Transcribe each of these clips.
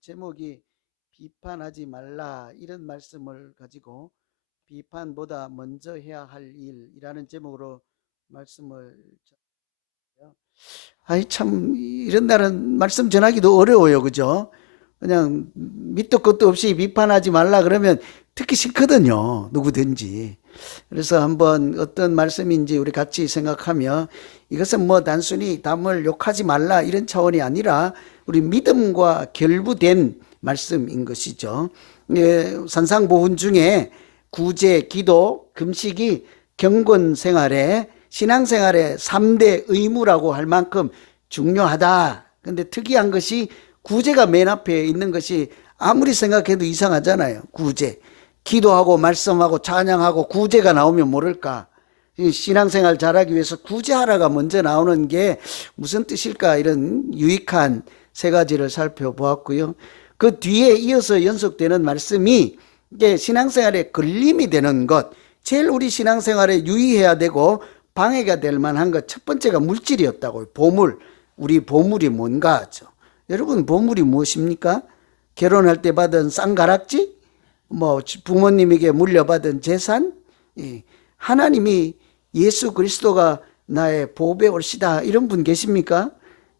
제목이 비판하지 말라 이런 말씀을 가지고 비판보다 먼저 해야 할 일이라는 제목으로 말씀을 전해요. 아이 참 이런 날은 말씀 전하기도 어려워요. 그죠? 그냥 밑도 끝도 없이 비판하지 말라 그러면 듣기 싫거든요. 누구든지. 그래서 한번 어떤 말씀인지 우리 같이 생각하며 이것은 뭐 단순히 남을 욕하지 말라 이런 차원이 아니라 우리 믿음과 결부된 말씀인 것이죠. 산상보훈 중에 구제, 기도, 금식이 경건 생활에 신앙생활의 3대 의무라고 할 만큼 중요하다. 근데 특이한 것이 구제가 맨 앞에 있는 것이 아무리 생각해도 이상하잖아요. 구제. 기도하고 말씀하고 찬양하고 구제가 나오면 모를까. 신앙생활 잘하기 위해서 구제하라가 먼저 나오는 게 무슨 뜻일까, 이런 유익한 세 가지를 살펴보았고요. 그 뒤에 이어서 연속되는 말씀이 이게 신앙생활에 걸림이 되는 것, 제일 우리 신앙생활에 유의해야 되고 방해가 될 만한 것, 첫 번째가 물질이었다고요. 보물. 우리 보물이 뭔가 하죠. 여러분, 보물이 무엇입니까? 결혼할 때 받은 쌍가락지? 뭐 부모님에게 물려받은 재산? 하나님이 예수 그리스도가 나의 보배 올시다, 이런 분 계십니까?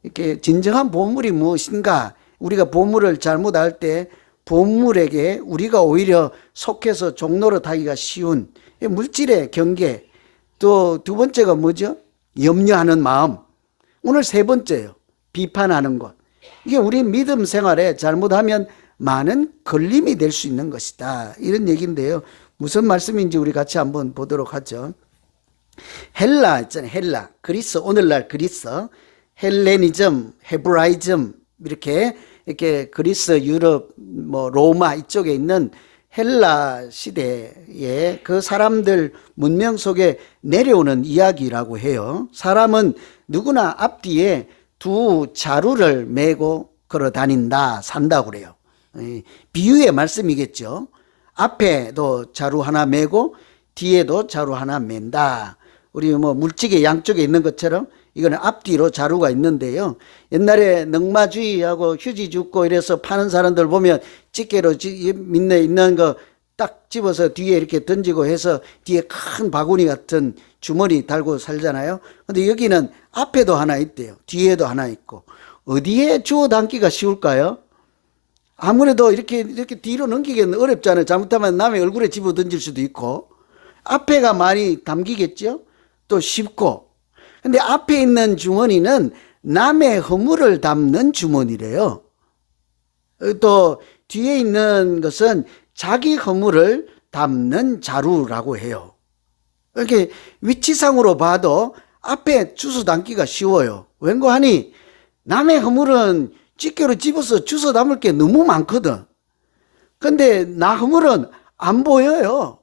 이렇게 진정한 보물이 무엇인가? 우리가 보물을 잘못 알 때 보물에게 우리가 오히려 속해서 종노릇하기가 쉬운 물질의 경계. 또 두 번째가 뭐죠? 염려하는 마음. 오늘 세 번째요. 비판하는 것. 이게 우리 믿음 생활에 잘못하면 많은 걸림이 될 수 있는 것이다, 이런 얘기인데요. 무슨 말씀인지 우리 같이 한번 보도록 하죠. 헬라 있잖아요. 헬라. 그리스, 오늘날 그리스. 헬레니즘, 헤브라이즘, 이렇게 그리스, 유럽, 뭐 로마 이쪽에 있는 헬라 시대에 그 사람들 문명 속에 내려오는 이야기라고 해요. 사람은 누구나 앞뒤에 두 자루를 메고 걸어 다닌다, 산다고 그래요. 비유의 말씀이겠죠. 앞에도 자루 하나 메고 뒤에도 자루 하나 맨다. 우리 뭐 물지개 양쪽에 있는 것처럼 이거는 앞뒤로 자루가 있는데요. 옛날에 넝마주의하고 휴지 줍고 이래서 파는 사람들 보면 집게로 밑에 있는 거 딱 집어서 뒤에 이렇게 던지고 해서 뒤에 큰 바구니 같은 주머니 달고 살잖아요. 근데 여기는 앞에도 하나 있대요. 뒤에도 하나 있고. 어디에 주워 담기가 쉬울까요? 아무래도 이렇게 뒤로 넘기기는 어렵잖아요. 잘못하면 남의 얼굴에 집어 던질 수도 있고. 앞에가 많이 담기겠죠? 또 쉽고. 근데 앞에 있는 주머니는 남의 허물을 담는 주머니래요. 또 뒤에 있는 것은 자기 허물을 담는 자루라고 해요. 이렇게 위치상으로 봐도 앞에 주워 담기가 쉬워요. 왠고하니 남의 허물은 집게로 집어서 주워 담을 게 너무 많거든. 근데 나 허물은 안 보여요.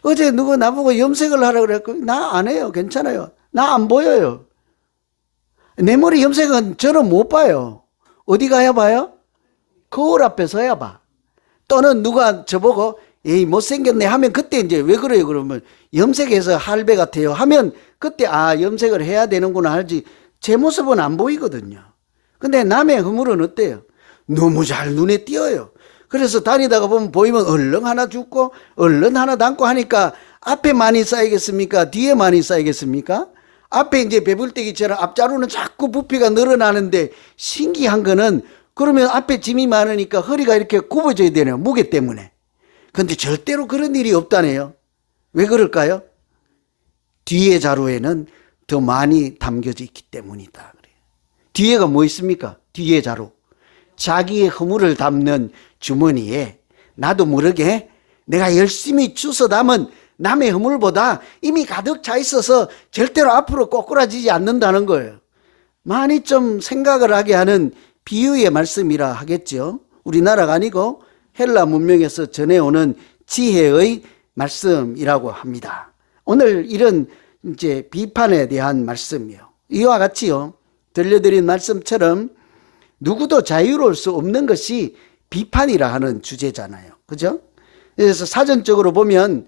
어제 누가 나보고 염색을 하라 그랬고 나 안 해요. 괜찮아요. 나 안 보여요. 내 머리 염색은 저는 못 봐요. 어디 가야 봐요? 거울 앞에 서야 봐. 또는 누가 저보고 에이 못생겼네 하면 그때 이제 왜 그래요? 그러면 염색해서 할배 같아요 하면 그때 아 염색을 해야 되는구나 하지, 제 모습은 안 보이거든요. 근데 남의 허물은 어때요? 너무 잘 눈에 띄어요. 그래서 다니다가 보면 보이면 얼른 하나 줍고 얼른 하나 담고 하니까 앞에 많이 쌓이겠습니까? 뒤에 많이 쌓이겠습니까? 앞에 이제 배불떼기처럼 앞자루는 자꾸 부피가 늘어나는데 신기한 거는 그러면 앞에 짐이 많으니까 허리가 이렇게 굽어져야 되네요. 무게 때문에. 근데 절대로 그런 일이 없다네요. 왜 그럴까요? 뒤에 자루에는 더 많이 담겨져 있기 때문이다. 뒤에가 뭐 있습니까? 뒤에 자루. 자기의 허물을 담는 주머니에 나도 모르게 내가 열심히 주워 담은 남의 허물보다 이미 가득 차 있어서 절대로 앞으로 꼬꾸라지지 않는다는 거예요. 많이 좀 생각을 하게 하는 비유의 말씀이라 하겠죠. 우리나라가 아니고 헬라 문명에서 전해오는 지혜의 말씀이라고 합니다. 오늘 이런 이제 비판에 대한 말씀이요. 이와 같이요. 들려드린 말씀처럼 누구도 자유로울 수 없는 것이 비판이라 하는 주제잖아요. 그죠? 그래서 사전적으로 보면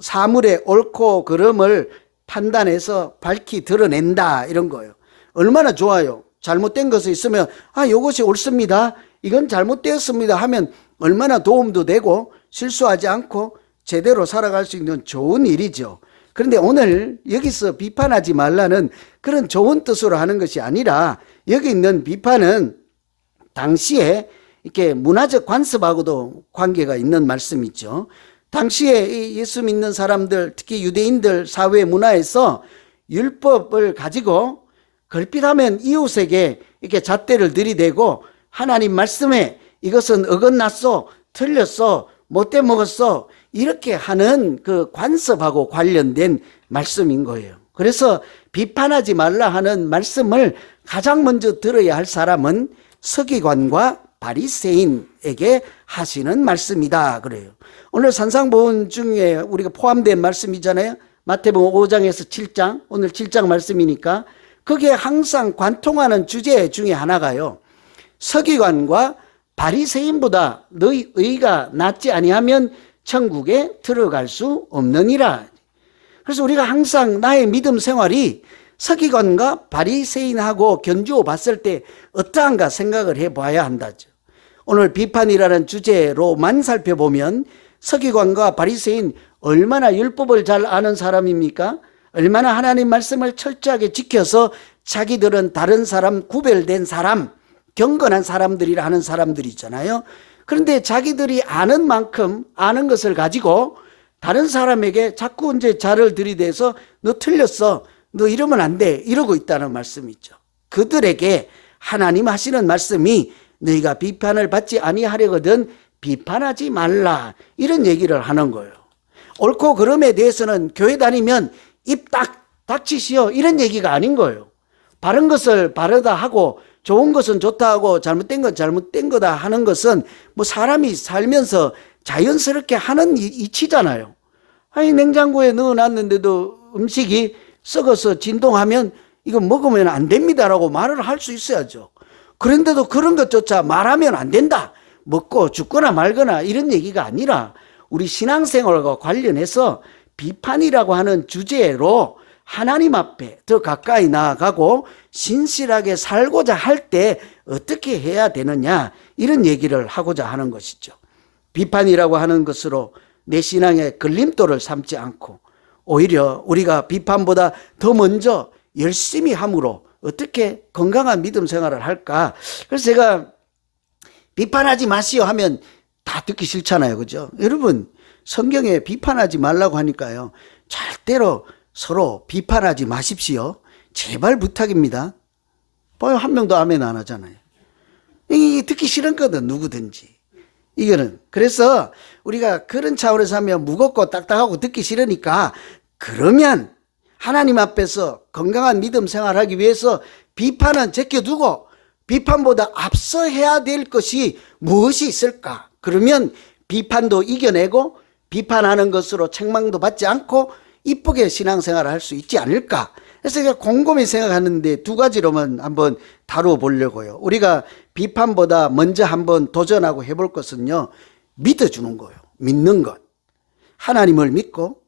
사물의 옳고 그름을 판단해서 밝히 드러낸다, 이런 거예요. 얼마나 좋아요. 잘못된 것이 있으면 이것이 옳습니다, 이건 잘못되었습니다 하면 얼마나 도움도 되고 실수하지 않고 제대로 살아갈 수 있는 좋은 일이죠. 그런데 오늘 여기서 비판하지 말라는 그런 좋은 뜻으로 하는 것이 아니라, 여기 있는 비판은 당시에 이렇게 문화적 관습하고도 관계가 있는 말씀이죠. 당시에 예수 믿는 사람들, 특히 유대인들 사회 문화에서 율법을 가지고 걸핏하면 이웃에게 이렇게 잣대를 들이대고 하나님 말씀에 이것은 어긋났어, 틀렸어, 못돼 먹었어, 이렇게 하는 그 관습하고 관련된 말씀인 거예요. 그래서 비판하지 말라 하는 말씀을 가장 먼저 들어야 할 사람은 서기관과 바리새인에게 하시는 말씀이다 그래요. 오늘 산상보훈 중에 우리가 포함된 말씀이잖아요. 마태복음 5장에서 7장, 오늘 7장 말씀이니까 거기에 항상 관통하는 주제 중에 하나가요, 서기관과 바리새인보다 너희 의가 낫지 아니하면 천국에 들어갈 수 없느니라. 그래서 우리가 항상 나의 믿음 생활이 서기관과 바리새인하고 견주어 봤을 때 어떠한가 생각을 해봐야 한다죠. 오늘 비판이라는 주제로만 살펴보면 서기관과 바리새인 얼마나 율법을 잘 아는 사람입니까? 얼마나 하나님 말씀을 철저하게 지켜서 자기들은 다른 사람, 구별된 사람, 경건한 사람들이라 하는 사람들이잖아요. 그런데 자기들이 아는 만큼 아는 것을 가지고 다른 사람에게 자꾸 이제 자를 들이대서 너 틀렸어, 너 이러면 안 돼, 이러고 있다는 말씀이죠. 그들에게 하나님 하시는 말씀이 너희가 비판을 받지 아니하려거든 비판하지 말라, 이런 얘기를 하는 거예요. 옳고 그름에 대해서는 교회 다니면 입 딱 닥치시오, 이런 얘기가 아닌 거예요. 바른 것을 바르다 하고 좋은 것은 좋다 하고 잘못된 건 잘못된 거다 하는 것은 뭐 사람이 살면서 자연스럽게 하는 이치잖아요. 아니, 냉장고에 넣어놨는데도 음식이 썩어서 진동하면 이거 먹으면 안 됩니다라고 말을 할 수 있어야죠. 그런데도 그런 것조차 말하면 안 된다, 먹고 죽거나 말거나 이런 얘기가 아니라 우리 신앙생활과 관련해서 비판이라고 하는 주제로 하나님 앞에 더 가까이 나아가고 신실하게 살고자 할 때 어떻게 해야 되느냐, 이런 얘기를 하고자 하는 것이죠. 비판이라고 하는 것으로 내 신앙의 걸림돌을 삼지 않고 오히려 우리가 비판보다 더 먼저 열심히 함으로 어떻게 건강한 믿음 생활을 할까. 그래서 제가 비판하지 마시오 하면 다 듣기 싫잖아요, 그죠? 여러분, 성경에 비판하지 말라고 하니까요, 절대로 서로 비판하지 마십시오. 제발 부탁입니다. 봐요, 한 명도 아멘 안 하잖아요. 이게 듣기 싫었거든, 누구든지. 이거는 그래서 우리가 그런 차원에서 하면 무겁고 딱딱하고 듣기 싫으니까, 그러면 하나님 앞에서 건강한 믿음 생활하기 위해서 비판은 제껴두고 비판보다 앞서 해야 될 것이 무엇이 있을까? 그러면 비판도 이겨내고 비판하는 것으로 책망도 받지 않고 이쁘게 신앙생활을 할 수 있지 않을까? 그래서 제가 곰곰이 생각하는데 두 가지로만 한번 다루어 보려고요. 우리가 비판보다 먼저 한번 도전하고 해볼 것은요, 믿어주는 거예요. 믿는 것. 하나님을 믿고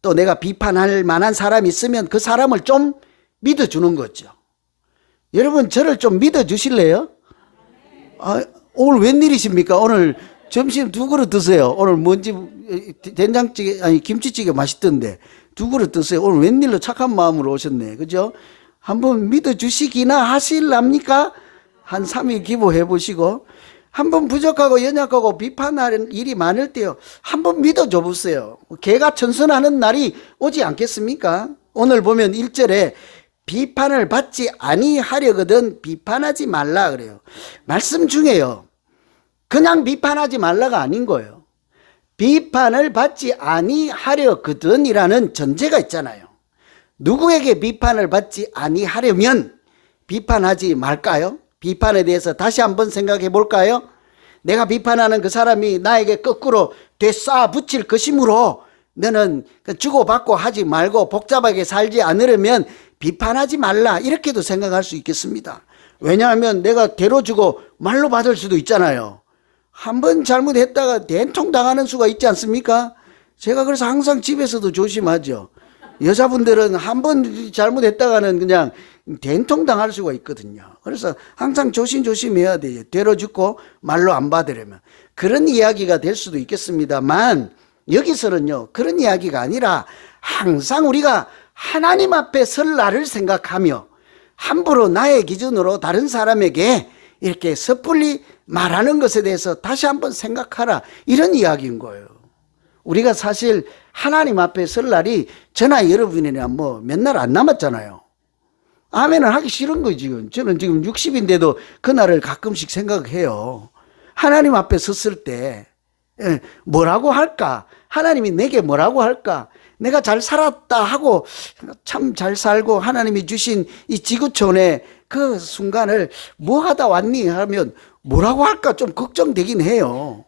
또 내가 비판할 만한 사람이 있으면 그 사람을 좀 믿어주는 거죠. 여러분, 저를 좀 믿어주실래요? 오늘 웬일이십니까? 오늘 점심 2그릇 드세요. 오늘 뭔지 된장찌개, 아니 김치찌개 맛있던데 2그릇 드세요. 오늘 웬일로 착한 마음으로 오셨네, 그죠? 한번 믿어주시기나 하실랍니까? 한 3일 기도해 보시고, 한번 부족하고 연약하고 비판하는 일이 많을 때요, 한번 믿어줘 보세요. 개가 천선하는 날이 오지 않겠습니까? 오늘 보면 1절에 비판을 받지 아니하려거든 비판하지 말라 그래요. 말씀 중에요, 그냥 비판하지 말라가 아닌 거예요. 비판을 받지 아니하려거든 이라는 전제가 있잖아요. 누구에게 비판을 받지 아니하려면 비판하지 말까요? 비판에 대해서 다시 한번 생각해 볼까요? 내가 비판하는 그 사람이 나에게 거꾸로 되쌓아 붙일 것이므로 너는 주고받고 하지 말고 복잡하게 살지 않으려면 비판하지 말라, 이렇게도 생각할 수 있겠습니다. 왜냐하면 내가 대로 주고 말로 받을 수도 있잖아요. 한번 잘못했다가 된통 당하는 수가 있지 않습니까? 제가 그래서 항상 집에서도 조심하죠. 여자분들은 한번 잘못했다가는 그냥 된통당할 수가 있거든요. 그래서 항상 조심조심해야 돼요. 되로 죽고 말로 안 받으려면. 그런 이야기가 될 수도 있겠습니다만 여기서는요, 그런 이야기가 아니라 항상 우리가 하나님 앞에 설 날을 생각하며 함부로 나의 기준으로 다른 사람에게 이렇게 섣불리 말하는 것에 대해서 다시 한번 생각하라, 이런 이야기인 거예요. 우리가 사실 하나님 앞에 설 날이 저나 여러분이나 뭐 몇 날 안 남았잖아요. 아멘은 하기 싫은 거지. 저는 지금 60인데도 그날을 가끔씩 생각해요. 하나님 앞에 섰을 때 뭐라고 할까? 하나님이 내게 뭐라고 할까? 내가 잘 살았다 하고 참 잘 살고 하나님이 주신 이 지구촌의 그 순간을 뭐 하다 왔니? 하면 뭐라고 할까? 좀 걱정되긴 해요.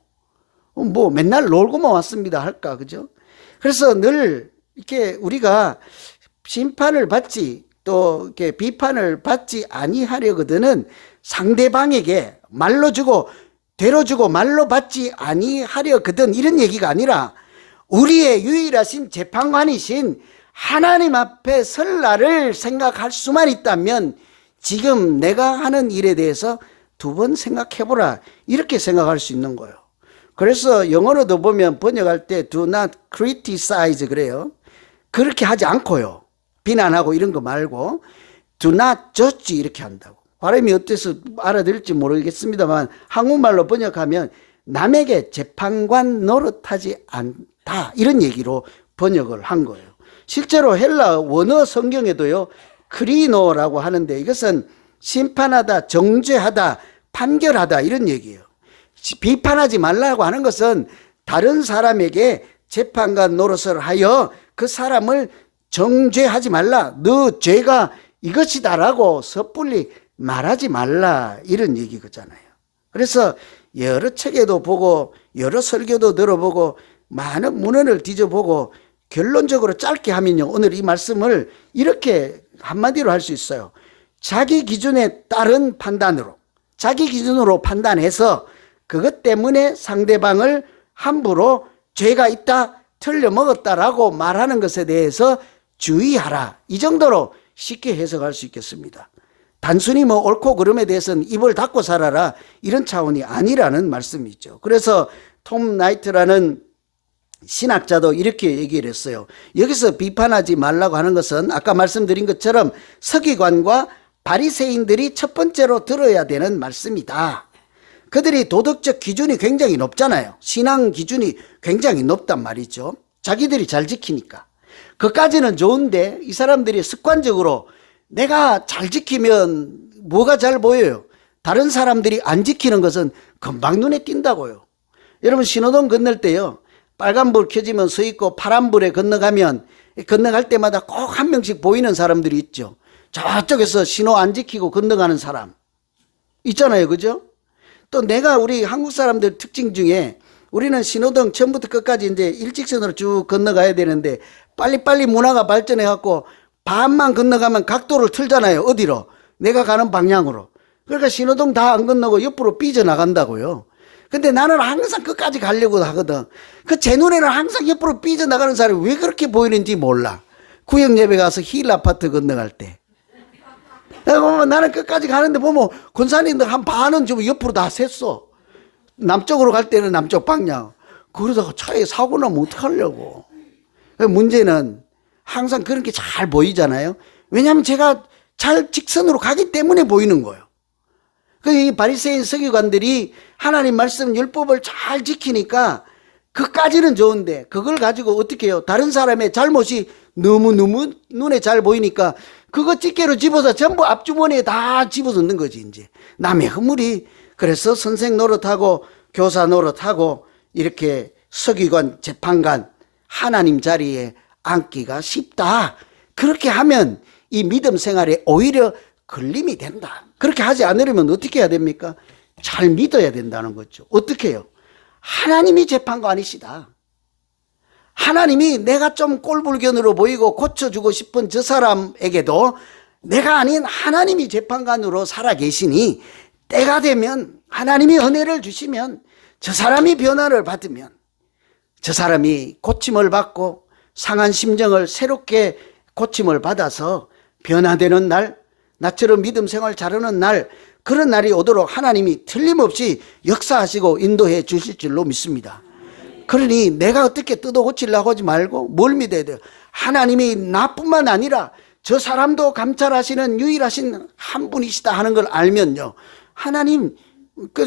뭐 맨날 놀고만 왔습니다 할까? 그죠? 그래서 늘 이렇게 우리가 심판을 받지 또 이렇게 비판을 받지 아니하려거든은 상대방에게 말로 주고 되로 주고 말로 받지 아니하려거든, 이런 얘기가 아니라 우리의 유일하신 재판관이신 하나님 앞에 설 날을 생각할 수만 있다면 지금 내가 하는 일에 대해서 두 번 생각해보라, 이렇게 생각할 수 있는 거예요. 그래서 영어로도 보면 번역할 때 do not criticize 그래요. 그렇게 하지 않고요, 비난하고 이런 거 말고 do not judge 이렇게 한다고. 발음이 어때서 알아들을지 모르겠습니다만 한국말로 번역하면 남에게 재판관 노릇하지 않다, 이런 얘기로 번역을 한 거예요. 실제로 헬라 원어 성경에도요, 크리노라고 하는데 이것은 심판하다, 정죄하다, 판결하다, 이런 얘기예요. 비판하지 말라고 하는 것은 다른 사람에게 재판관 노릇을 하여 그 사람을 정죄하지 말라, 너 죄가 이것이다라고 섣불리 말하지 말라, 이런 얘기거잖아요. 그래서 여러 책에도 보고 여러 설교도 들어보고 많은 문헌을 뒤져보고 결론적으로 짧게 하면요, 오늘 이 말씀을 이렇게 한마디로 할 수 있어요. 자기 기준에 따른 판단으로, 자기 기준으로 판단해서 그것 때문에 상대방을 함부로 죄가 있다, 틀려 먹었다라고 말하는 것에 대해서 주의하라, 이 정도로 쉽게 해석할 수 있겠습니다. 단순히 뭐 옳고 그름에 대해서는 입을 닫고 살아라, 이런 차원이 아니라는 말씀이죠. 그래서 톰 나이트라는 신학자도 이렇게 얘기를 했어요. 여기서 비판하지 말라고 하는 것은 아까 말씀드린 것처럼 서기관과 바리새인들이 첫 번째로 들어야 되는 말씀이다. 그들이 도덕적 기준이 굉장히 높잖아요. 신앙 기준이 굉장히 높단 말이죠. 자기들이 잘 지키니까. 그까지는 좋은데 이 사람들이 습관적으로 내가 잘 지키면 뭐가 잘 보여요? 다른 사람들이 안 지키는 것은 금방 눈에 띈다고요. 여러분 신호등 건널 때요, 빨간불 켜지면 서 있고 파란불에 건너가면 건너갈 때마다 꼭 한 명씩 보이는 사람들이 있죠. 저쪽에서 신호 안 지키고 건너가는 사람 있잖아요. 그죠? 또 내가 우리 한국 사람들 특징 중에 우리는 신호등 처음부터 끝까지 이제 일직선으로 쭉 건너가야 되는데 빨리빨리 문화가 발전해 갖고 반만 건너가면 각도를 틀잖아요. 어디로? 내가 가는 방향으로. 그러니까 신호등 다 안 건너고 옆으로 삐져나간다고요. 근데 나는 항상 끝까지 가려고 하거든. 그 제 눈에는 항상 옆으로 삐져나가는 사람이 왜 그렇게 보이는지 몰라. 구역 예배 가서 힐 아파트 건너갈 때. 나는 끝까지 가는데 보면 권사님들 한 반은 좀 옆으로 다 샜어. 남쪽으로 갈 때는 남쪽 방향. 그러다가 차에 사고 나면 어떡하려고. 문제는 항상 그런 게 잘 보이잖아요. 왜냐하면 제가 잘 직선으로 가기 때문에 보이는 거예요. 이 바리새인 서기관들이 하나님 말씀 율법을 잘 지키니까 그까지는 좋은데 그걸 가지고 어떻게 해요? 다른 사람의 잘못이 너무너무 눈에 잘 보이니까 그거 집게로 집어서 전부 앞주머니에 다 집어서 넣는 거지. 이제 남의 허물이. 그래서 선생 노릇하고 교사 노릇하고 이렇게 서기관, 재판관, 하나님 자리에 앉기가 쉽다. 그렇게 하면 이 믿음 생활에 오히려 걸림이 된다. 그렇게 하지 않으려면 어떻게 해야 됩니까? 잘 믿어야 된다는 거죠. 어떻게 해요? 하나님이 재판관이시다. 하나님이 내가 좀 꼴불견으로 보이고 고쳐주고 싶은 저 사람에게도 내가 아닌 하나님이 재판관으로 살아계시니 때가 되면 하나님이 은혜를 주시면 저 사람이 변화를 받으면 저 사람이 고침을 받고 상한 심정을 새롭게 고침을 받아서 변화되는 날, 나처럼 믿음 생활 잘하는 날, 그런 날이 오도록 하나님이 틀림없이 역사하시고 인도해 주실 줄로 믿습니다. 그러니 내가 어떻게 뜯어 고치려고 하지 말고 뭘 믿어야 돼요? 하나님이 나뿐만 아니라 저 사람도 감찰하시는 유일하신 한 분이시다 하는 걸 알면요, 하나님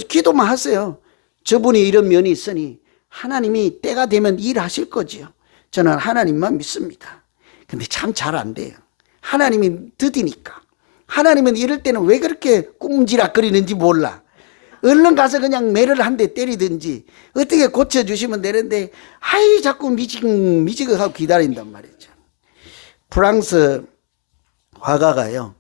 기도만 하세요. 저분이 이런 면이 있으니 하나님이 때가 되면 일하실 거지요. 저는 하나님만 믿습니다. 근데 참 잘 안 돼요. 하나님이 더디니까. 하나님은 이럴 때는 왜 그렇게 꿍지락거리는지 몰라. 얼른 가서 그냥 매를 한 대 때리든지 어떻게 고쳐주시면 되는데 아이 자꾸 미지근하고 기다린단 말이죠. 프랑스 화가가요,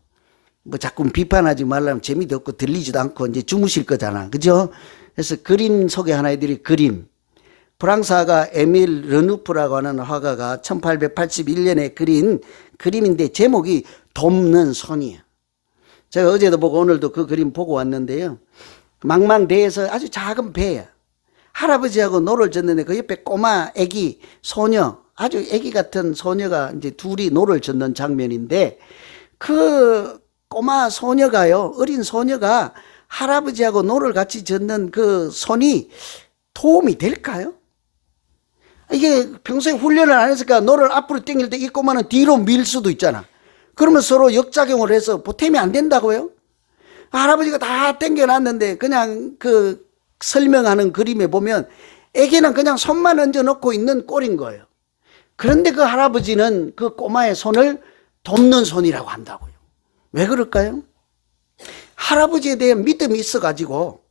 뭐 자꾸 비판하지 말라면 재미도 없고 들리지도 않고 이제 주무실 거잖아, 그죠? 그래서 그림 소개 하나 해드릴. 그림, 프랑스 화가 에밀 르누프라고 하는 화가가 1881년에 그린 그림인데 제목이 돕는 손이에요. 제가 어제도 보고 오늘도 그 그림 보고 왔는데요, 망망대해에서 아주 작은 배야. 할아버지하고 노를 젓는데 그 옆에 꼬마 애기 소녀, 아주 애기 같은 소녀가 이제 둘이 노를 젓는 장면인데, 그 꼬마 소녀가요, 어린 소녀가 할아버지하고 노를 같이 젓는 그 손이 도움이 될까요? 이게 평소에 훈련을 안 했으니까 노를 앞으로 당길 때 이 꼬마는 뒤로 밀 수도 있잖아. 그러면 서로 역작용을 해서 보탬이 안 된다고요? 할아버지가 다 당겨놨는데 그냥 그 설명하는 그림에 보면 애기는 그냥 손만 얹어 놓고 있는 꼴인 거예요. 그런데 그 할아버지는 그 꼬마의 손을 돕는 손이라고 한다고요. 왜 그럴까요? 할아버지에 대한 믿음이 있어가지고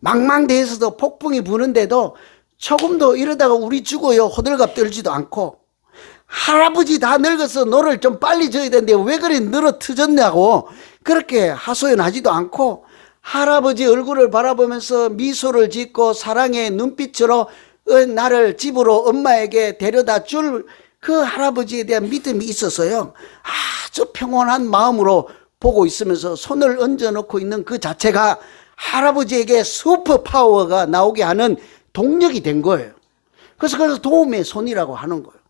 망망대해에서도 폭풍이 부는데도 조금도 이러다가 우리 죽어요 호들갑 떨지도 않고, 할아버지 다 늙어서 노를 좀 빨리 져야 되는데 왜 그리 늘어 터졌냐고 그렇게 하소연하지도 않고, 할아버지 얼굴을 바라보면서 미소를 짓고 사랑의 눈빛으로 나를 집으로 엄마에게 데려다 줄 그 할아버지에 대한 믿음이 있어서요, 아주 평온한 마음으로 보고 있으면서 손을 얹어 놓고 있는 그 자체가 할아버지에게 슈퍼 파워가 나오게 하는 동력이 된 거예요. 그래서 도움의 손이라고 하는 거예요.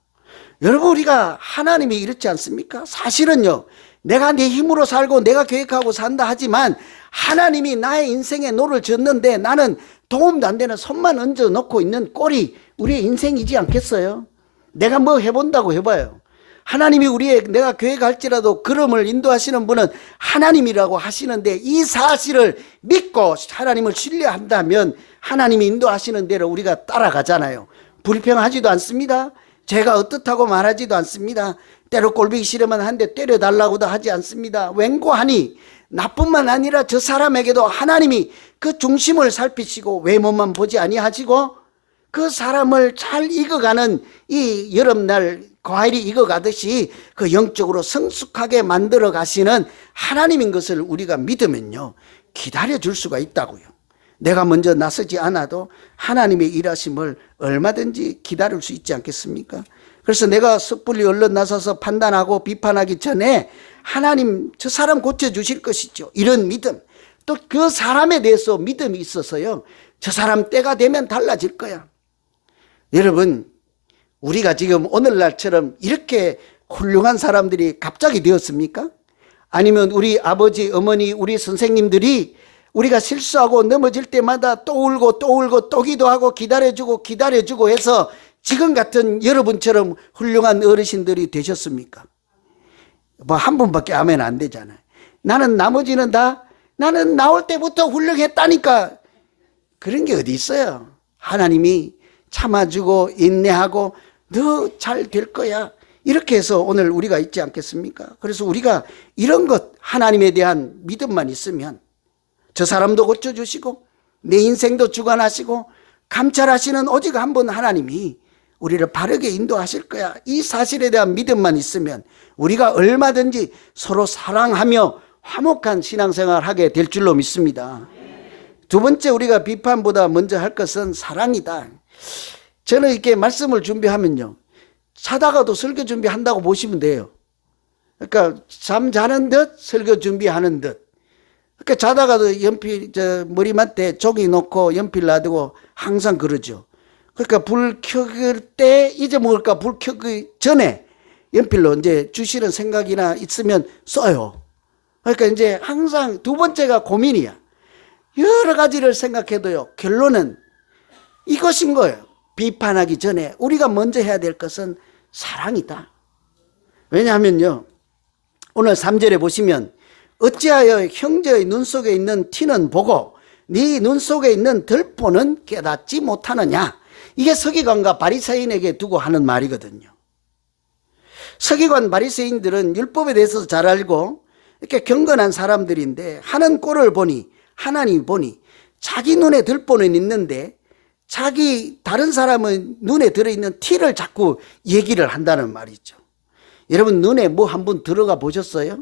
여러분, 우리가 하나님이 이렇지 않습니까? 사실은요, 내가 내 힘으로 살고 내가 계획하고 산다 하지만 하나님이 나의 인생에 노를 젓는데 나는 도움도 안 되는 손만 얹어 놓고 있는 꼴이 우리의 인생이지 않겠어요? 내가 뭐 해본다고 해봐요. 하나님이 내가 계획할지라도 걸음을 인도하시는 분은 하나님이라고 하시는데, 이 사실을 믿고 하나님을 신뢰한다면 하나님이 인도하시는 대로 우리가 따라가잖아요. 불평하지도 않습니다. 제가 어떻다고 말하지도 않습니다. 때로 꼴보기 싫으면 한 대 때려달라고도 하지 않습니다. 웬고하니 나뿐만 아니라 저 사람에게도 하나님이 그 중심을 살피시고 외모만 보지 아니하시고 그 사람을 잘 익어가는 이 여름날 과일이 익어가듯이 그 영적으로 성숙하게 만들어 가시는 하나님인 것을 우리가 믿으면요, 기다려줄 수가 있다고요. 내가 먼저 나서지 않아도 하나님의 일하심을 얼마든지 기다릴 수 있지 않겠습니까? 그래서 내가 섣불리 얼른 나서서 판단하고 비판하기 전에 하나님 저 사람 고쳐주실 것이죠, 이런 믿음, 또 그 사람에 대해서 믿음이 있어서요, 저 사람 때가 되면 달라질 거야. 여러분, 우리가 지금 오늘날처럼 이렇게 훌륭한 사람들이 갑자기 되었습니까? 아니면 우리 아버지, 어머니, 우리 선생님들이 우리가 실수하고 넘어질 때마다 또 울고 또 울고 또 기도하고 기다려주고 해서 지금 같은 여러분처럼 훌륭한 어르신들이 되셨습니까? 뭐 한 분밖에 아멘 안 되잖아요. 나는 나머지는 다 나는 나올 때부터 훌륭했다니까. 그런 게 어디 있어요? 하나님이 참아주고 인내하고 너 잘 될 거야, 이렇게 해서 오늘 우리가 있지 않겠습니까? 그래서 우리가 이런 것, 하나님에 대한 믿음만 있으면 저 사람도 고쳐주시고 내 인생도 주관하시고 감찰하시는 오직 한 분 하나님이 우리를 바르게 인도하실 거야, 이 사실에 대한 믿음만 있으면 우리가 얼마든지 서로 사랑하며 화목한 신앙생활을 하게 될 줄로 믿습니다. 두 번째, 우리가 비판보다 먼저 할 것은 사랑이다. 저는 이렇게 말씀을 준비하면요, 자다가도 설교 준비한다고 보시면 돼요. 그러니까 잠 자는 듯 설교 준비하는 듯. 그러니까 자다가도 연필 머리맡에 종이 놓고 연필 놔두고 항상 그러죠. 그러니까 불 켜길 때 잊어먹을까 불 켜기 전에 연필로 이제 주시는 생각이나 있으면 써요. 그러니까 이제 항상 두 번째가 고민이야. 여러 가지를 생각해도요, 결론은 이것인 거예요. 비판하기 전에 우리가 먼저 해야 될 것은 사랑이다. 왜냐하면요, 오늘 3절에 보시면 어찌하여 형제의 눈 속에 있는 티는 보고 네 눈 속에 있는 들보는 깨닫지 못하느냐. 이게 서기관과 바리새인에게 두고 하는 말이거든요. 서기관 바리새인들은 율법에 대해서 잘 알고 이렇게 경건한 사람들인데 하는 꼴을 보니, 하나님 보니 자기 눈에 들보는 있는데 자기 다른 사람의 눈에 들어있는 티를 자꾸 얘기를 한다는 말이죠. 여러분, 눈에 뭐 한번 들어가 보셨어요?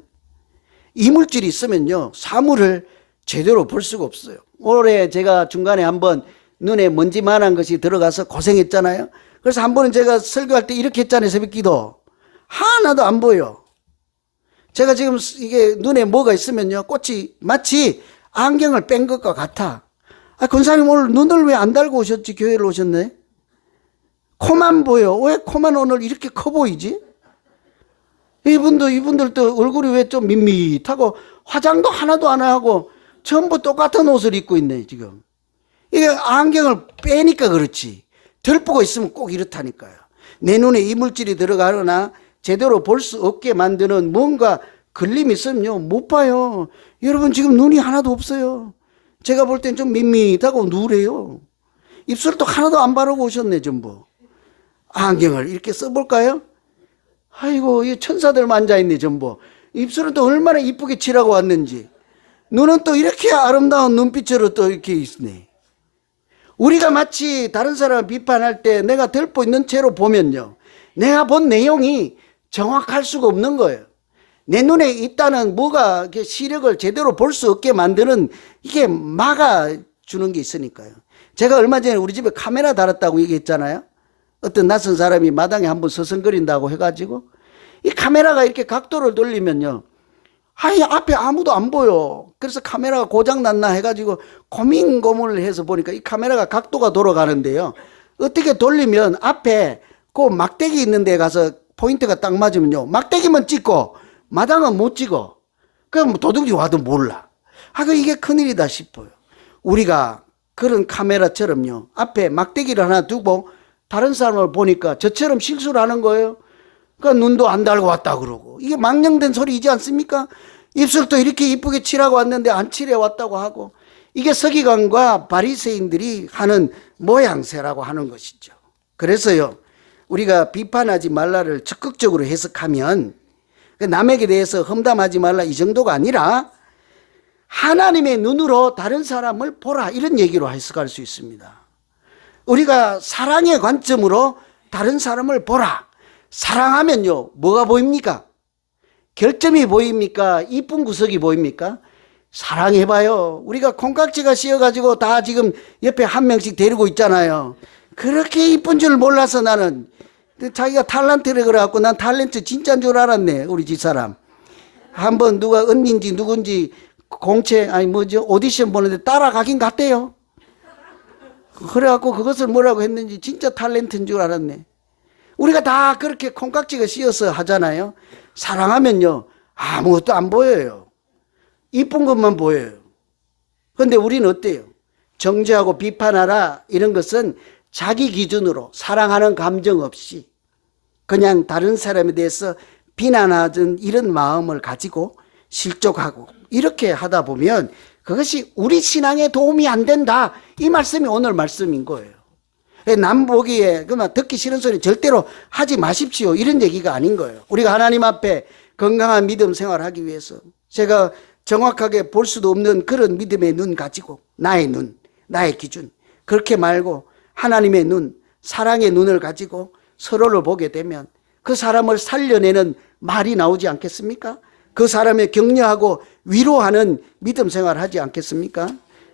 이물질이 있으면요, 사물을 제대로 볼 수가 없어요. 올해 제가 중간에 한번 눈에 먼지만한 것이 들어가서 고생했잖아요. 그래서 한 번은 제가 설교할 때 이렇게 했잖아요. 새벽기도 하나도 안 보여. 제가 지금 이게 눈에 뭐가 있으면요, 꽃이 마치 안경을 뺀 것과 같아. 권사님 오늘 눈을 왜 안 달고 오셨지? 교회를 오셨네. 코만 보여. 왜 코만 오늘 이렇게 커 보이지? 이분들도 얼굴이 왜 좀 밋밋하고 화장도 하나도 안 하고 전부 똑같은 옷을 입고 있네, 지금. 이게 안경을 빼니까 그렇지. 덜 보고 있으면 꼭 이렇다니까요. 내 눈에 이물질이 들어가거나 제대로 볼 수 없게 만드는 뭔가 걸림이 있으면요, 못 봐요. 여러분, 지금 눈이 하나도 없어요. 제가 볼 땐 좀 밋밋하고 누래요. 입술도 하나도 안 바르고 오셨네, 전부. 안경을 이렇게 써볼까요? 아이고, 이 천사들만 앉아있네, 전부. 입술은 또 얼마나 이쁘게 칠하고 왔는지. 눈은 또 이렇게 아름다운 눈빛으로 또 이렇게 있네. 우리가 마치 다른 사람을 비판할 때 내가 들보 있는 채로 보면요, 내가 본 내용이 정확할 수가 없는 거예요. 내 눈에 있다는 뭐가 시력을 제대로 볼 수 없게 만드는 이게 막아주는 게 있으니까요. 제가 얼마 전에 우리 집에 카메라 달았다고 얘기했잖아요. 어떤 낯선 사람이 마당에 한번 서성거린다고 해가지고 이 카메라가 이렇게 각도를 돌리면요, 아니 앞에 아무도 안 보여. 그래서 카메라가 고장났나 해가지고 고민고민을 해서 보니까 이 카메라가 각도가 돌아가는데요, 어떻게 돌리면 앞에 그 막대기 있는 데 가서 포인트가 딱 맞으면요, 막대기만 찍고 마당은 못 찍어. 그럼 도둑이 와도 몰라. 이게 큰일이다 싶어요. 우리가 그런 카메라처럼요, 앞에 막대기를 하나 두고 다른 사람을 보니까 저처럼 실수를 하는 거예요. 그러니까 눈도 안 달고 왔다 그러고. 이게 망령된 소리이지 않습니까? 입술도 이렇게 이쁘게 칠하고 왔는데 안 칠해 왔다고 하고. 이게 서기관과 바리새인들이 하는 모양새라고 하는 것이죠. 그래서요, 우리가 비판하지 말라를 적극적으로 해석하면 남에게 대해서 험담하지 말라 이 정도가 아니라 하나님의 눈으로 다른 사람을 보라, 이런 얘기로 해석할 수 있습니다. 우리가 사랑의 관점으로 다른 사람을 보라. 사랑하면요, 뭐가 보입니까? 결점이 보입니까? 이쁜 구석이 보입니까? 사랑해봐요. 우리가 콩깍지가 씌어가지고 다 지금 옆에 한 명씩 데리고 있잖아요. 그렇게 이쁜 줄 몰라서 나는. 자기가 탤런트를 그래갖고 난 탤런트 진짜인 줄 알았네, 우리 집사람. 한번 누가 언니인지 누군지 공채, 오디션 보는데 따라가긴 갔대요. 그래갖고 그것을 뭐라고 했는지 진짜 탤런트인 줄 알았네. 우리가 다 그렇게 콩깍지가 씌어서 하잖아요. 사랑하면요, 아무것도 안 보여요. 이쁜 것만 보여요. 그런데 우리는 어때요? 정죄하고 비판하라, 이런 것은 자기 기준으로 사랑하는 감정 없이 그냥 다른 사람에 대해서 비난하는 이런 마음을 가지고 실족하고 이렇게 하다 보면 그것이 우리 신앙에 도움이 안 된다, 이 말씀이 오늘 말씀인 거예요. 남 보기에 그만 듣기 싫은 소리 절대로 하지 마십시오, 이런 얘기가 아닌 거예요. 우리가 하나님 앞에 건강한 믿음 생활하기 위해서 제가 정확하게 볼 수도 없는 그런 믿음의 눈 가지고 나의 눈, 나의 기준, 그렇게 말고 하나님의 눈, 사랑의 눈을 가지고 서로를 보게 되면 그 사람을 살려내는 말이 나오지 않겠습니까? 그 사람을 격려하고 위로하는 믿음 생활을 하지 않겠습니까?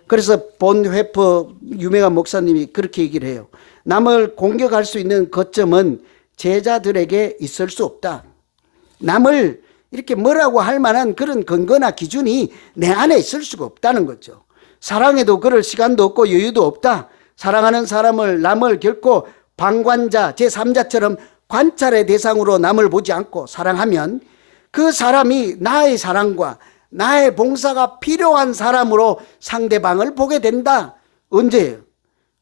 그래서 본 회퍼 유명한 목사님이 그렇게 얘기를 해요. 남을 공격할 수 있는 거점은 제자들에게 있을 수 없다. 남을 이렇게 뭐라고 할 만한 그런 근거나 기준이 내 안에 있을 수가 없다는 거죠. 사랑에도 그럴 시간도 없고 여유도 없다. 사랑하는 사람을, 남을 결코 방관자, 제3자처럼 관찰의 대상으로 남을 보지 않고 사랑하면 그 사람이 나의 사랑과 나의 봉사가 필요한 사람으로 상대방을 보게 된다. 언제예요?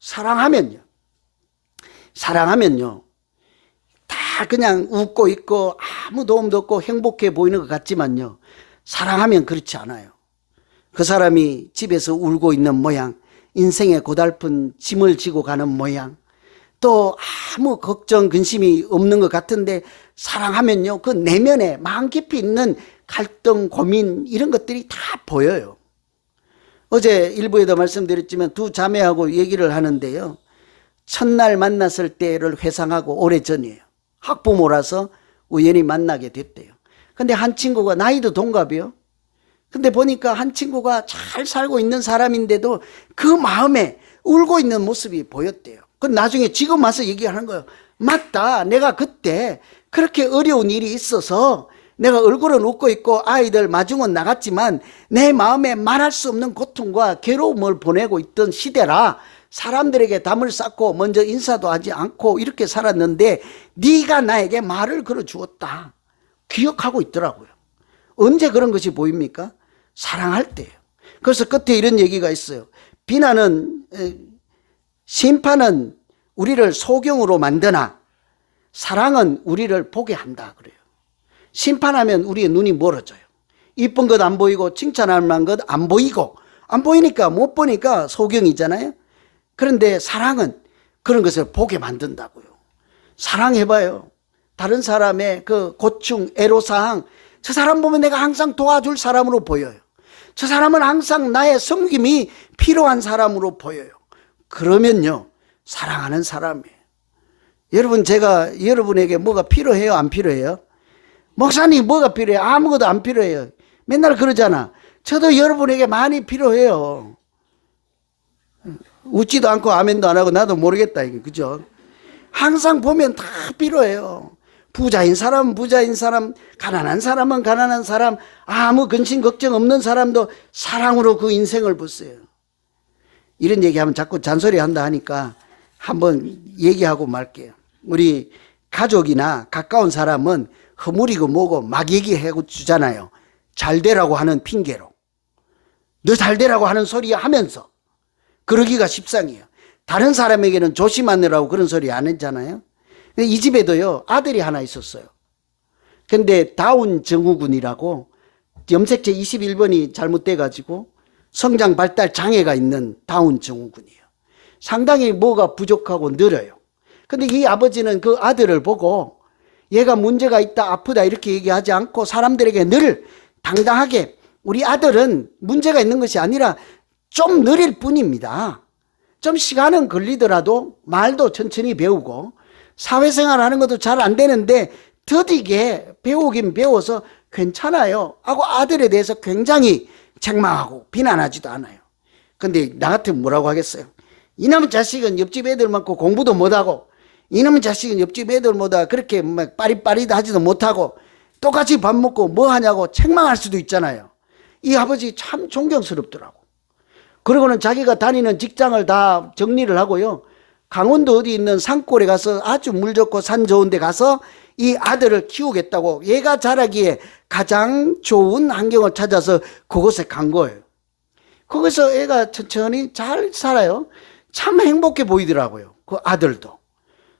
사랑하면요. 사랑하면요. 다 그냥 웃고 있고 아무 도움도 없고 행복해 보이는 것 같지만요. 사랑하면 그렇지 않아요. 그 사람이 집에서 울고 있는 모양, 인생의 고달픈 짐을 지고 가는 모양, 또 아무 걱정, 근심이 없는 것 같은데 사랑하면요. 그 내면에 마음 깊이 있는 갈등, 고민 이런 것들이 다 보여요. 어제 일부에도 말씀드렸지만 두 자매하고 얘기를 하는데요. 첫날 만났을 때를 회상하고 오래전이에요. 학부모라서 우연히 만나게 됐대요. 근데 한 친구가 나이도 동갑이요. 근데 보니까 한 친구가 잘 살고 있는 사람인데도 그 마음에 울고 있는 모습이 보였대요. 그 나중에 지금 와서 얘기하는 거예요. 맞다. 내가 그때 그렇게 어려운 일이 있어서 내가 얼굴은 웃고 있고 아이들 마중은 나갔지만 내 마음에 말할 수 없는 고통과 괴로움을 보내고 있던 시대라 사람들에게 담을 쌓고 먼저 인사도 하지 않고 이렇게 살았는데 네가 나에게 말을 걸어주었다. 기억하고 있더라고요. 언제 그런 것이 보입니까? 사랑할 때예요. 그래서 끝에 이런 얘기가 있어요. 비난은, 심판은 우리를 소경으로 만드나 사랑은 우리를 보게 한다 그래요. 심판하면 우리의 눈이 멀어져요. 이쁜 것 안 보이고 칭찬할 만한 것 안 보이고 안 보이니까 못 보니까 소경이잖아요. 그런데 사랑은 그런 것을 보게 만든다고요. 사랑해봐요. 다른 사람의 그 고충, 애로사항 저 사람 보면 내가 항상 도와줄 사람으로 보여요. 저 사람은 항상 나의 섬김이 필요한 사람으로 보여요. 그러면요 사랑하는 사람이에요. 여러분 제가 여러분에게 뭐가 필요해요? 안 필요해요? 목사님 뭐가 필요해요? 아무것도 안 필요해요. 맨날 그러잖아. 저도 여러분에게 많이 필요해요. 웃지도 않고 아멘도 안 하고 나도 모르겠다. 그죠? 항상 보면 다 필요해요. 부자인 사람은 부자인 사람, 가난한 사람은 가난한 사람, 아무 근심 걱정 없는 사람도 사랑으로 그 인생을 보세요. 이런 얘기하면 자꾸 잔소리 한다 하니까 한번 얘기하고 말게요. 우리 가족이나 가까운 사람은 허물이고 뭐고 막 얘기해 주잖아요. 잘 되라고 하는 핑계로. 너 잘 되라고 하는 소리 하면서. 그러기가 십상이에요. 다른 사람에게는 조심하느라고 그런 소리 안 했잖아요. 이 집에도요 아들이 하나 있었어요. 근데 다운 증후군이라고 염색체 21번이 잘못돼 가지고 성장 발달 장애가 있는 다운 증후군이에요. 상당히 뭐가 부족하고 느려요. 근데 이 아버지는 그 아들을 보고 얘가 문제가 있다 아프다 이렇게 얘기하지 않고 사람들에게 늘 당당하게 우리 아들은 문제가 있는 것이 아니라 좀 느릴 뿐입니다. 좀 시간은 걸리더라도 말도 천천히 배우고 사회생활 하는 것도 잘 안 되는데 더디게 배우긴 배워서 괜찮아요 하고 아들에 대해서 굉장히 책망하고 비난하지도 않아요. 근데 나 같으면 뭐라고 하겠어요? 이놈의 자식은 옆집 애들 많고 공부도 못하고 이놈의 자식은 옆집 애들보다 그렇게 막 빠릿빠릿 하지도 못하고 똑같이 밥 먹고 뭐 하냐고 책망할 수도 있잖아요. 이 아버지 참 존경스럽더라고. 그러고는 자기가 다니는 직장을 다 정리를 하고요. 강원도 어디 있는 산골에 가서 아주 물 좋고 산 좋은 데 가서 이 아들을 키우겠다고 얘가 자라기에 가장 좋은 환경을 찾아서 그곳에 간 거예요. 거기서 애가 천천히 잘 살아요. 참 행복해 보이더라고요. 그 아들도.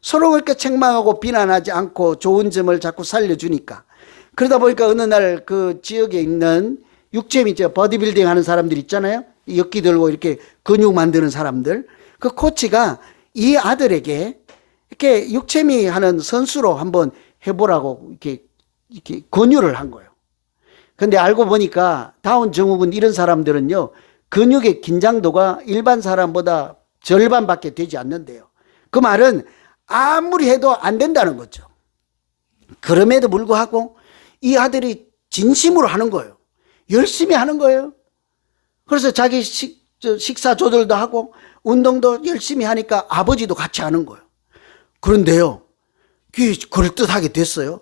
서로 그렇게 책망하고 비난하지 않고 좋은 점을 자꾸 살려주니까. 그러다 보니까 어느 날 그 지역에 있는 육체미 버디빌딩 하는 사람들 있잖아요. 역기 들고 이렇게 근육 만드는 사람들. 그 코치가 이 아들에게 이렇게 육체미 하는 선수로 한번 해보라고 이렇게 권유를 한 거예요. 근데 알고 보니까 다운 증후군 이런 사람들은요, 근육의 긴장도가 일반 사람보다 절반밖에 되지 않는데요. 그 말은 아무리 해도 안 된다는 거죠. 그럼에도 불구하고 이 아들이 진심으로 하는 거예요. 열심히 하는 거예요. 그래서 자기 식사 조절도 하고 운동도 열심히 하니까 아버지도 같이 하는 거예요. 그런데요, 그럴듯하게 됐어요.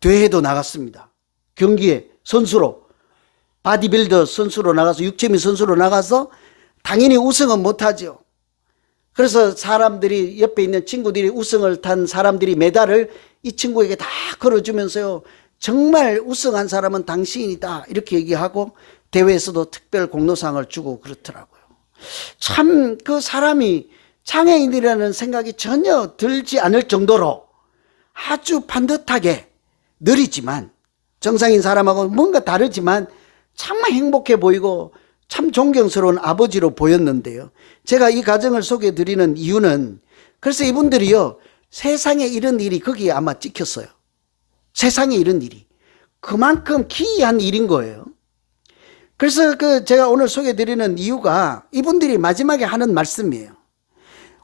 대회도 나갔습니다. 경기에 선수로, 바디빌더 선수로 나가서, 육체미 선수로 나가서 당연히 우승은 못하죠. 그래서 사람들이, 옆에 있는 친구들이 우승을 탄 사람들이 메달을 이 친구에게 다 걸어주면서요, 정말 우승한 사람은 당신이다 이렇게 얘기하고 대회에서도 특별 공로상을 주고 그렇더라고요. 참 그 사람이 장애인이라는 생각이 전혀 들지 않을 정도로 아주 반듯하게 느리지만 정상인 사람하고 뭔가 다르지만 정말 행복해 보이고 참 존경스러운 아버지로 보였는데요. 제가 이 가정을 소개해 드리는 이유는 그래서 이분들이요, 세상에 이런 일이 거기에 아마 찍혔어요. 세상에 이런 일이 그만큼 기이한 일인 거예요. 그래서 제가 오늘 소개해 드리는 이유가 이분들이 마지막에 하는 말씀이에요.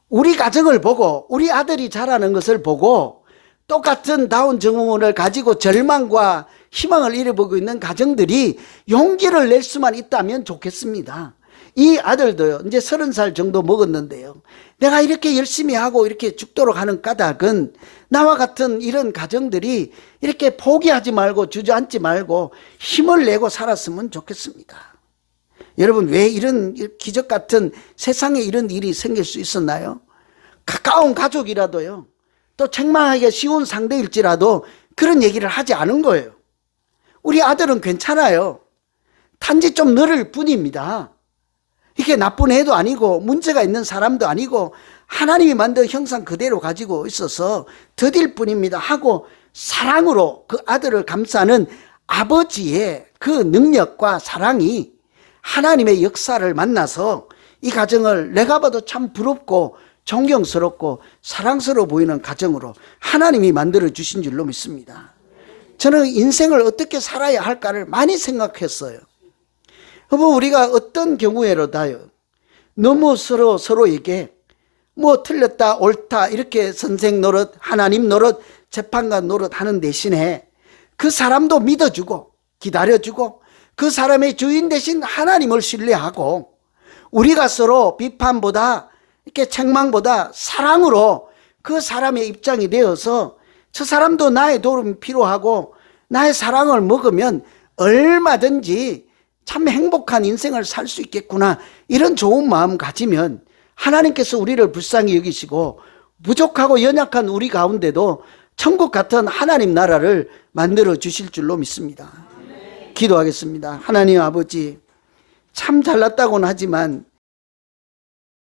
우리 가정을 보고 우리 아들이 자라는 것을 보고 똑같은 다운 증후군을 가지고 절망과 희망을 잃어보고 있는 가정들이 용기를 낼 수만 있다면 좋겠습니다. 이 아들도요, 이제 30살 정도 먹었는데요, 내가 이렇게 열심히 하고 이렇게 죽도록 하는 까닭은 나와 같은 이런 가정들이 이렇게 포기하지 말고 주저앉지 말고 힘을 내고 살았으면 좋겠습니다. 여러분, 왜 이런 기적 같은 세상에 이런 일이 생길 수 있었나요? 가까운 가족이라도요, 또 책망하기가 쉬운 상대일지라도 그런 얘기를 하지 않은 거예요. 우리 아들은 괜찮아요. 단지 좀 느릴 뿐입니다. 이게 나쁜 애도 아니고 문제가 있는 사람도 아니고 하나님이 만든 형상 그대로 가지고 있어서 더딜 뿐입니다 하고 사랑으로 그 아들을 감싸는 아버지의 그 능력과 사랑이 하나님의 역사를 만나서 이 가정을 내가 봐도 참 부럽고 존경스럽고 사랑스러워 보이는 가정으로 하나님이 만들어 주신 줄로 믿습니다. 저는 인생을 어떻게 살아야 할까를 많이 생각했어요. 우리가 어떤 경우에로다요, 너무 서로에게 뭐 틀렸다 옳다 이렇게 선생 노릇 하나님 노릇 재판관 노릇 하는 대신에 그 사람도 믿어주고 기다려주고 그 사람의 주인 대신 하나님을 신뢰하고 우리가 서로 비판보다 이렇게 책망보다 사랑으로 그 사람의 입장이 되어서 저 사람도 나의 도움이 필요하고 나의 사랑을 먹으면 얼마든지 참 행복한 인생을 살 수 있겠구나, 이런 좋은 마음 가지면 하나님께서 우리를 불쌍히 여기시고 부족하고 연약한 우리 가운데도 천국 같은 하나님 나라를 만들어 주실 줄로 믿습니다. 기도하겠습니다. 하나님 아버지, 참 잘났다고는 하지만